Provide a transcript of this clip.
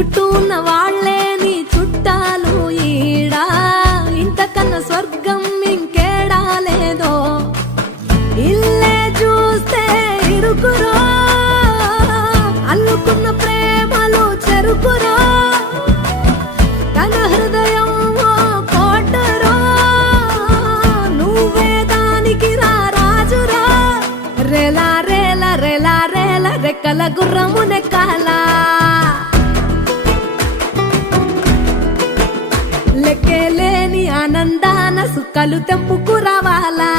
చుట్టూ ఉన్న వాళ్ళే నీ చుట్టాలు ఈడా, ఇంతకన్నా స్వర్గం ఇంకేడా లేదో. ఇల్లే చూస్తే ఇరుకురో, అల్లుకున్న ప్రేమలు చెరుకురో, తన హృదయం ఓ కోటరో, నువ్వే దానికి రాజురా. రేలా రేలా రేలా రేలా రెక్కల గుర్రము నెక్కాలా, లెక్కేలేని ఆనందాన సుక్కలు తెంపుకు రావాలా.